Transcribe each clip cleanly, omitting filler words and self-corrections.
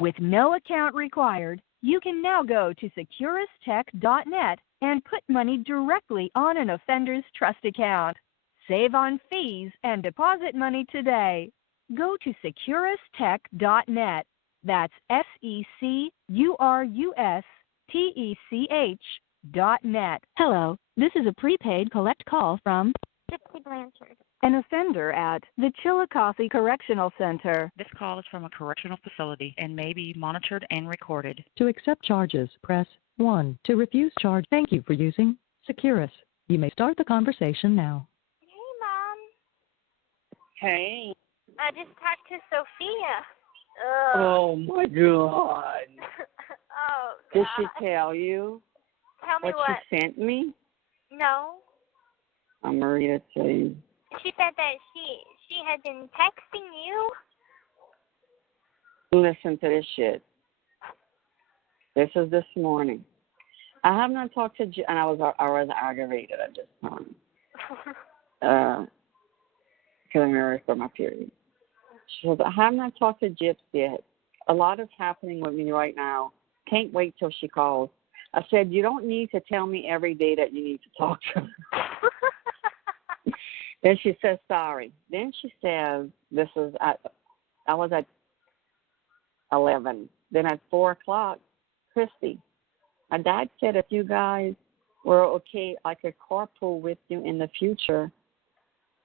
With no account required, you can now go to securustech.net and put money directly on an offender's trust account. Save on fees and deposit money today. Go to securustech.net. That's securustech.net. Hello, this is a prepaid collect call from Gypsy Blanchard. an offender at the Chillicothe Correctional Center. This call is from a correctional facility and may be monitored and recorded. To accept charges, press 1. To refuse charge, thank you for using Securus. You may start the conversation now. Hey, Mom. Hey. I just talked to Sophia. Oh, my God. Oh, God. Did she tell you Tell me what? she sent me? No. I'm ready to tell you. She said that she had been texting you. Listen to this shit. This is this morning. I have not talked to and I was aggravated at this time. Because I'm ready for my period. She says, I have not talked to Gypsy yet. A lot is happening with me right now. Can't wait till she calls. I said, you don't need to tell me every day that you need to talk to her. Then she says, sorry. Then she says, I was at 11. Then at 4 o'clock, Kristy, my dad said if you guys were okay, I could carpool with you in the future.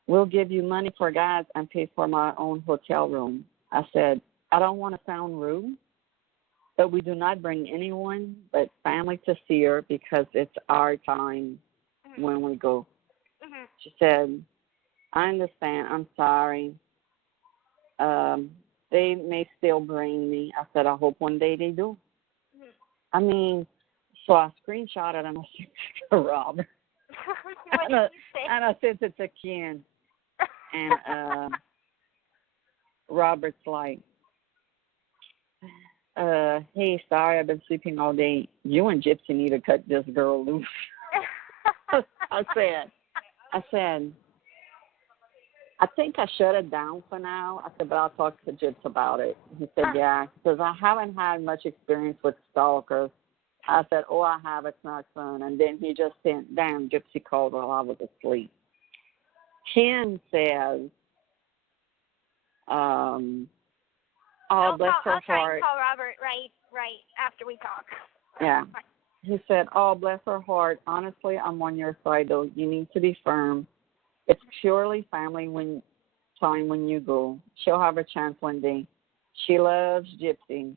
We'll give you money for gas and pay for my own hotel room. I said, I don't want to sound rude, but we do not bring anyone but family to see her because it's our time when we go. Mm-hmm. She said, I understand. I'm sorry. They may still bring me. I said, I hope one day they do. Mm-hmm. I mean, so I screenshotted and I sent it to Robert. What did you say? And I sent it to Ken. And Robert's like, hey, sorry, I've been sleeping all day. You and Gypsy need to cut this girl loose. I said, I think I shut it down for now. I said, but I'll talk to Gypsy about it. He said, yeah, because I haven't had much experience with stalkers. I said, oh, I have. It's not fun. And then he just said, damn, Gypsy called while I was asleep. Ken says, oh, bless her I'll try heart. and call Robert right after we talk. Yeah. He said, oh, bless her heart. Honestly, I'm on your side, though. You need to be firm. It's purely family time when you go. She'll have a chance one day. She loves Gypsy,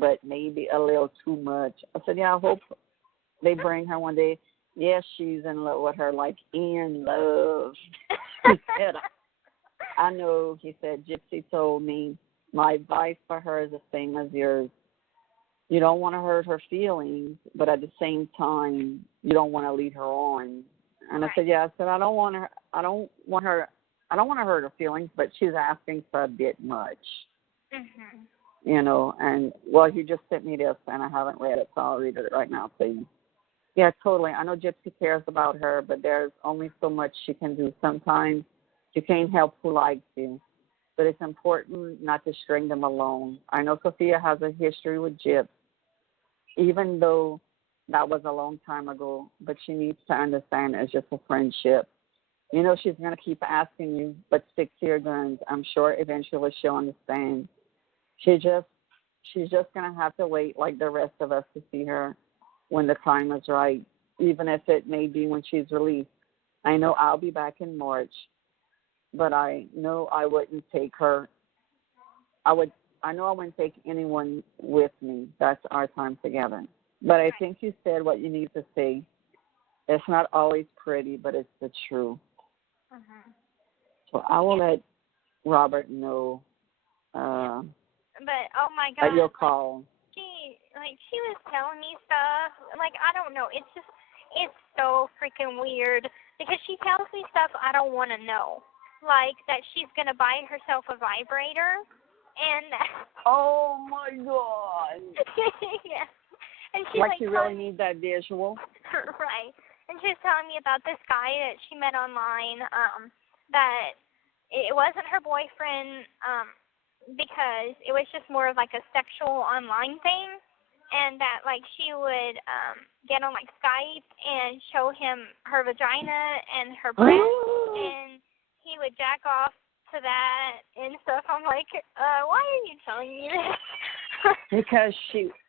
but maybe a little too much. I said, yeah, I hope they bring her one day. Yes, she's in love with her, like in love. He said, I know. He said, Gypsy told me my advice for her is the same as yours. You don't want to hurt her feelings, but at the same time, you don't want to lead her on. And I said, yeah. I said, I don't want to hurt her feelings, but she's asking for a bit much. Mm-hmm. You know, and well, you just sent me this, and I haven't read it, so I'll read it right now. So, yeah, totally. I know Gypsy cares about her, but there's only so much she can do. Sometimes you can't help who likes you, but it's important not to string them along. I know Sophia has a history with Gypsy, even though that was a long time ago, but she needs to understand it's just a friendship. You know, she's going to keep asking you, but stick to your guns. I'm sure eventually she'll understand. She's just going to have to wait like the rest of us to see her when the time is right, even if it may be when she's released. I know I'll be back in March, but I know I wouldn't take her. I know I wouldn't take anyone with me. That's our time together. But I think you said what you need to say. It's not always pretty, but it's the truth. Mm-hmm. So I will let Robert know. But oh my God, that you'll call. She was telling me stuff. Like, I don't know. It's so freaking weird because she tells me stuff I don't want to know. Like that she's gonna buy herself a vibrator, and oh my God. yeah. And she like you really need that visual. Right. And she was telling me about this guy that she met online. That it wasn't her boyfriend. because it was just more of like a sexual online thing, and that like she would get on like Skype and show him her vagina and her breast, and he would jack off to that and stuff. I'm like, why are you telling me this? Because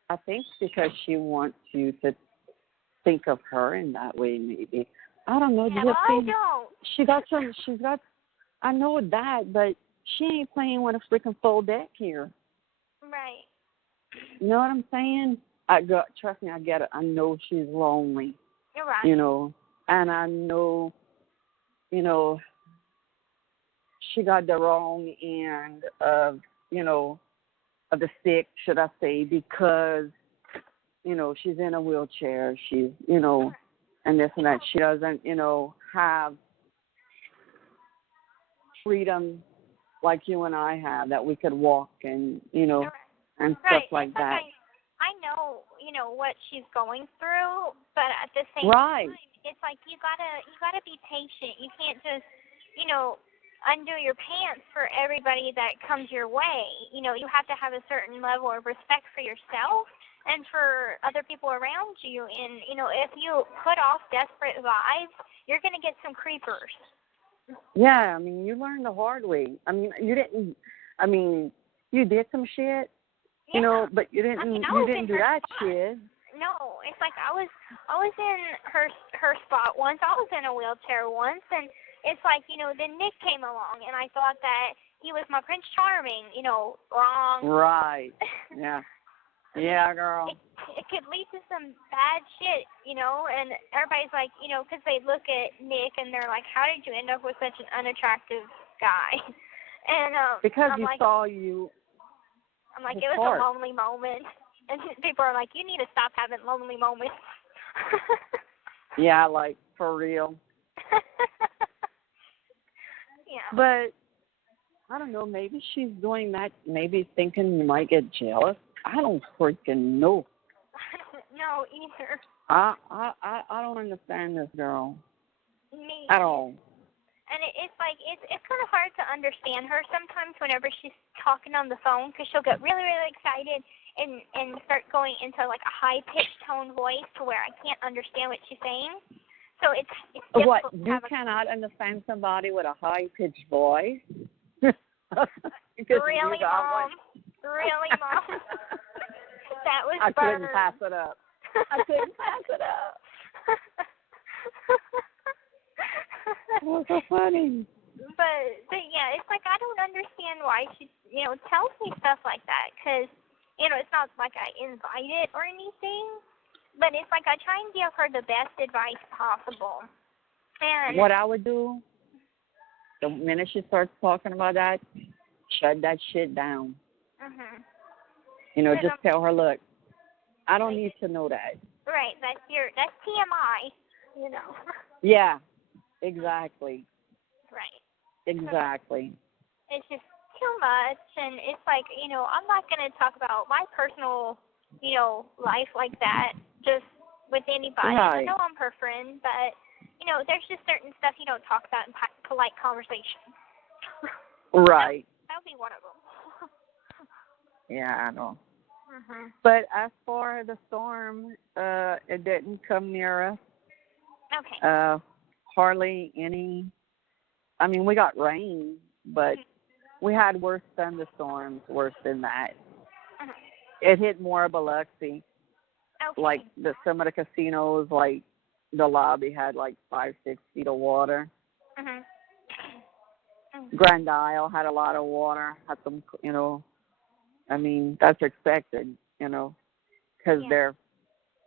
I think because she wants you to think of her in that way, maybe. I don't know. Yeah, well, I don't. She's got, I know that, but she ain't playing with a freaking full deck here. Right. You know what I'm saying? Trust me, I get it. I know she's lonely. You're right. You know, and I know, you know, she got the wrong end of, you know, of the stick, should I say, because, you know, she's in a wheelchair. She's, you know, and this and that. She doesn't, you know, have freedom like you and I have, that we could walk and, you know, and stuff like that. I know, you know, what she's going through, but at the same time, it's like you gotta be patient. You can't just, you know, undo your pants for everybody that comes your way. You know, you have to have a certain level of respect for yourself and for other people around you. And, you know, if you put off desperate vibes, you're going to get some creepers. Yeah, I mean, you learned the hard way. I mean, you didn't, I mean, you did some shit, you know, but you didn't, you didn't do that shit. No, it's like I was in her spot once. I was in a wheelchair once, and it's like, you know, then Nick came along, and I thought that he was my Prince Charming. You know, wrong. Right. Yeah. Yeah, girl. It could lead to some bad shit, you know, and everybody's like, you know, because they look at Nick and they're like, how did you end up with such an unattractive guy? And because I'm he like, saw you. I'm like, it was a lonely moment. And people are like, you need to stop having lonely moments. Yeah, like, for real. Yeah. But, I don't know, maybe she's doing that, maybe thinking you might get jealous. I don't freaking know. I don't know either. I don't understand this girl. Me. At all. And it's like, it's kind of hard to understand her sometimes whenever she's talking on the phone, because she'll get really, really excited and start going into like a high-pitched tone voice to where I can't understand what she's saying. So it's What, difficult. you cannot understand somebody with a high-pitched voice? Really, Mom? Really, Mom? That was I couldn't pass it up. I couldn't pass it up. That was so funny. But yeah, it's like I don't understand why she, you know, tells me stuff like that, because, you know, it's not like I invite it or anything, but it's like I try and give her the best advice possible. And what I would do, the minute she starts talking about that, shut that shit down. Mhm. You know, just tell her, look, I don't need to know that. Right, that's TMI, you know. Yeah, exactly. Right. Exactly. It's just too much, and it's like, you know, I'm not going to talk about my personal, you know, life like that just with anybody. Right. I know I'm her friend, but, you know, there's just certain stuff you don't talk about in polite conversation. Right. That'll be one of them. Yeah, I know. Mm-hmm. But as for the storm, it didn't come near us. Okay. Hardly any. I mean, we got rain, but we had worse thunderstorms, worse than that. Mm-hmm. It hit more of Biloxi. Okay. Like some of the casinos, like the lobby had like 5-6 feet of water. Mm-hmm. Grand Isle had a lot of water. Had some, you know. I mean, that's expected, you know, because they're,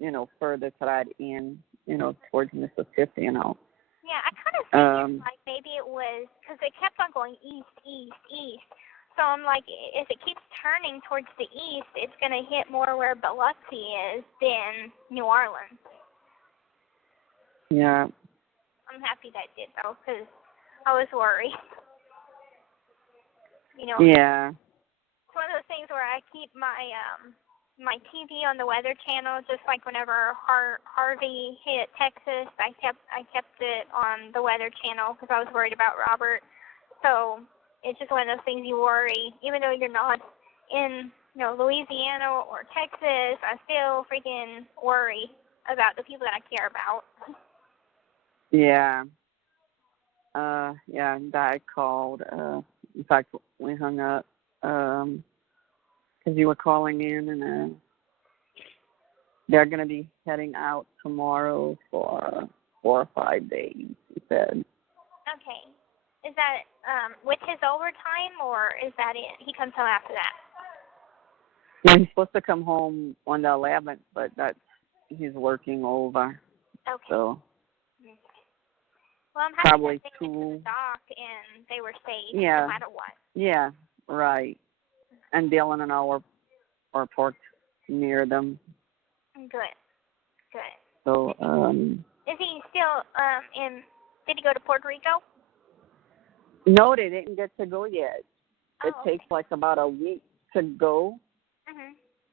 you know, further to that end, you know, towards Mississippi, you know. Yeah, I kind of figured like maybe it was because it kept on going east. So I'm like, if it keeps turning towards the east, it's going to hit more where Biloxi is than New Orleans. Yeah. I'm happy that did, though, because I was worried. You know. Yeah. It's one of those things where I keep my my TV on the Weather Channel, just like whenever Harvey hit Texas, I kept it on the Weather Channel because I was worried about Robert. So it's just one of those things you worry, even though you're not in, Louisiana or Texas. I still freaking worry about the people that I care about. Yeah. Yeah, Dad called. In fact, we hung up because you were calling in, and they're going to be heading out tomorrow for 4 or 5 days, he said. Okay. Is that with his overtime, or is that it? He comes home after that? Yeah, he's supposed to come home on the 11th, but he's working over. Okay. So. Okay. Well, I'm happy Probably that they went to 2. the dock and they were safe, Yeah. no matter what. Yeah, right. And Dylan and I were parked near them. Good. Good. So, Is he still did he go to Puerto Rico? no, they didn't get to go yet. It okay. takes like about a week to go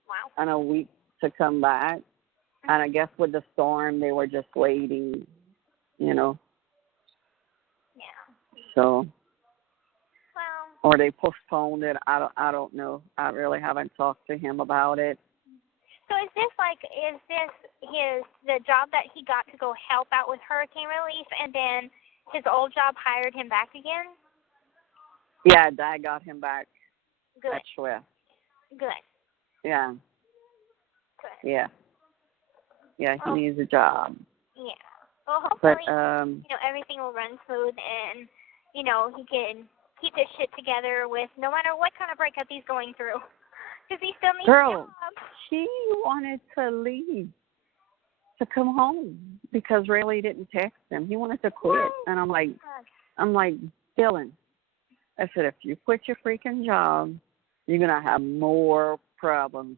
Wow. and a week to come back. And I guess with the storm, they were just waiting, Yeah. So, Well. or they postponed it. I don't know. I really haven't talked to him about it. So is this the job that he got to go help out with hurricane relief, and then his old job hired him back again? Yeah, Dad got him back. Good. At Swift. Good. Yeah. Good. Yeah. Yeah, he needs a job. Yeah. Well, hopefully, But everything will run smooth, and he can keep his shit together with no matter what kind of breakup he's going through, because he still needs a job. She wanted to leave, to come home, because Rayleigh didn't text him. He wanted to quit, and I'm like, Dylan, I said, if you quit your freaking job, you're gonna have more problems,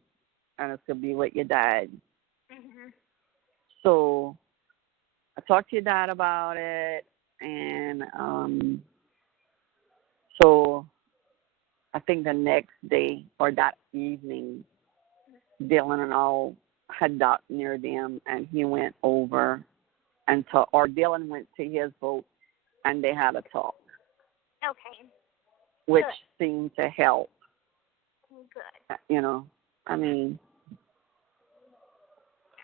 and it's gonna be with your dad. So I talked to your dad about it, and so I think the next day or that evening, Dylan and all had docked near them, and he went over or Dylan went to his boat, and they had a talk. Okay. Which Good. seemed to help. Good. I mean,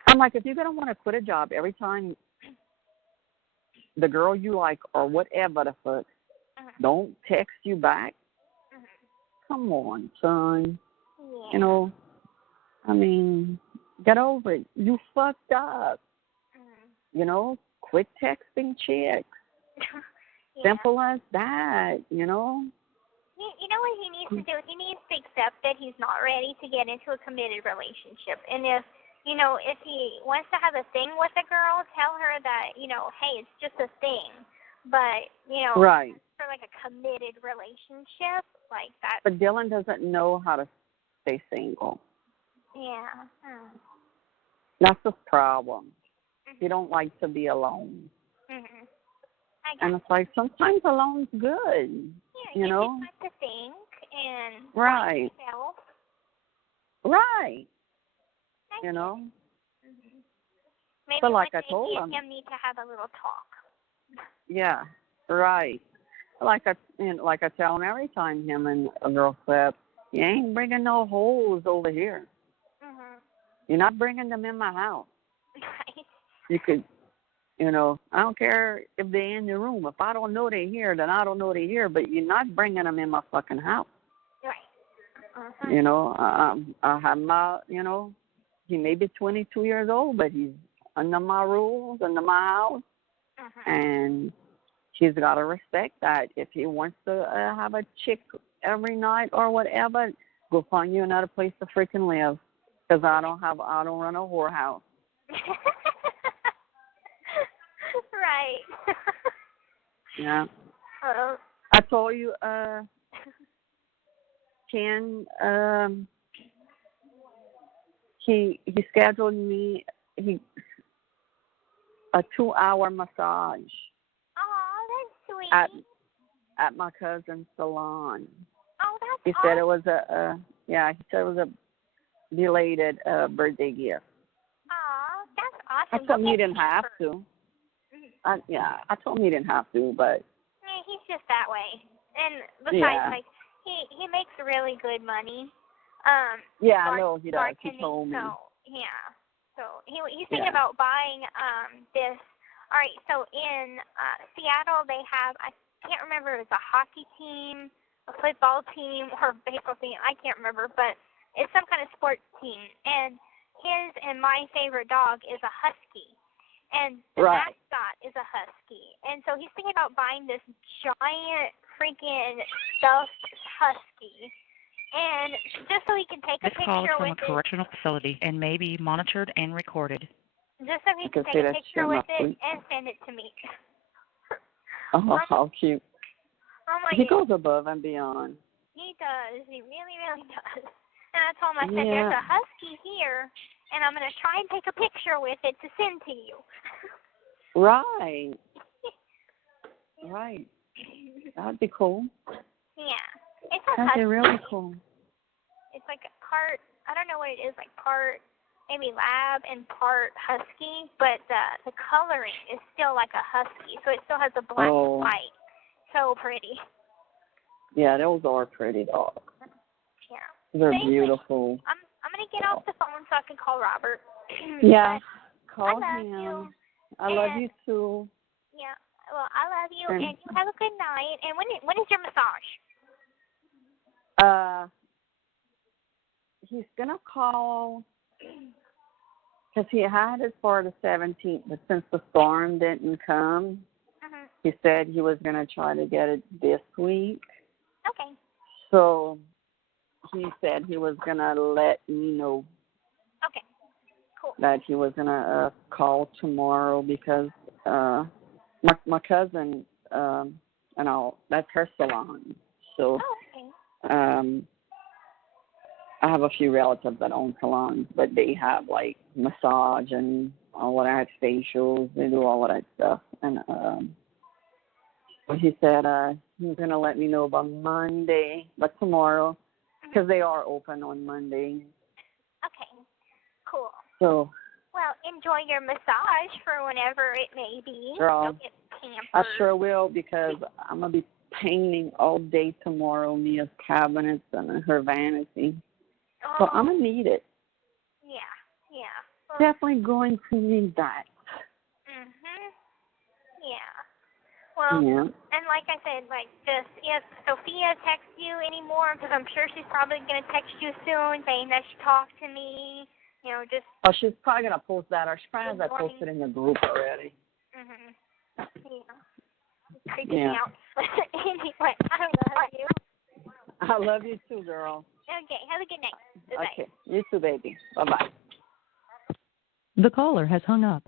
I'm like, if you're going to want to quit a job every time the girl you like or whatever the fuck don't text you back, come on, son. Yeah. I mean, get over it. You fucked up. Quit texting chicks. Yeah. Simple as that, You know what he needs to do? He needs to accept that he's not ready to get into a committed relationship. And if he wants to have a thing with a girl, tell her that, hey, it's just a thing. But, right. For like a committed relationship, like that. But Dylan doesn't know how to stay single. Yeah. That's the problem. You don't like to be alone. And it's like, sometimes alone's good. Yeah, you have to think and right. yourself. Right. Maybe but like one I told day him, you need to have a little talk. Yeah, right. Like I tell him every time him and a girl flip, you ain't bringing no hoes over here. You're not bringing them in my house. Right. You could, I don't care if they're in the room. If I don't know they're here, then I don't know they're here. But you're not bringing them in my fucking house. Right. I have my, he may be 22 years old, but he's under my rules, under my house. And she's got to respect that. If he wants to have a chick every night or whatever, go find you another place to freaking live. Because I don't run a whorehouse. Right. Yeah. I told you, Ken, he scheduled me a 2-hour massage. Oh, that's sweet. At my cousin's salon. Oh, that's He said it was he said it was a belated birthday gift. Oh, that's awesome. I told him he didn't have to. I told him he didn't have to, but. He's just that way. And besides, like, he makes really good money. Yeah, I know he does. He bartending, told me. So, yeah. So he's thinking about buying this. All right, so in Seattle they have, I can't remember if it's a hockey team, a football team, or a baseball team. I can't remember, but it's some kind of sports team. And his and my favorite dog is a husky. And the mascot is a husky. And so he's thinking about buying this giant freaking stuffed husky. And just so he can take a This call is picture from with a correctional facility and may be monitored and recorded. Just so he can take a picture with it and send it to me. Oh, how cute. Oh my He goes above and beyond. He does. He really, really does. And I told him, I said, there's a husky here, and I'm going to try and take a picture with it to send to you. Right. Right. That'd be cool. Yeah. It's a That'd husky. be really cool. It's like a part, I don't know what it is, like part maybe lab and part husky, but the coloring is still like a husky, so it still has the black and white. So pretty. Yeah, those are pretty dogs. Yeah. They're beautiful. I'm gonna get off the phone so I can call Robert. Yeah, call I love him. You. I love you too. Yeah. Well, I love you, and you have a good night. And when is your massage? He's gonna call because he had it for the 17th, but since the storm didn't come, he said he was gonna try to get it this week. Okay. So he said he was gonna let me know. Okay. Cool. That he was gonna call tomorrow because my cousin and all, that's her salon. So I have a few relatives that own salons, but they have like massage and all of that, facials. They do all of that stuff. And he said he's gonna let me know by Monday, but tomorrow, because they are open on Monday. Okay. Cool. So. Well, enjoy your massage for whenever it may be. Girl, Don't get pampered. I sure will, because I'm going to be painting all day tomorrow, Mia's cabinets and her vanity. Oh. So I'm going to need it. Yeah. Well, definitely going to need that. Yeah. Well, and like I said, like, just if Sophia texts you anymore, because I'm sure she's probably going to text you soon saying that she talked to me, you know, just... Oh, she's probably going to post that, or she probably has that posted in the group already. Yeah. It's creeping me out. Anyway, I love you. I love you too, girl. Okay, have a good night. Bye-bye. Okay, you too, baby. Bye-bye. The caller has hung up.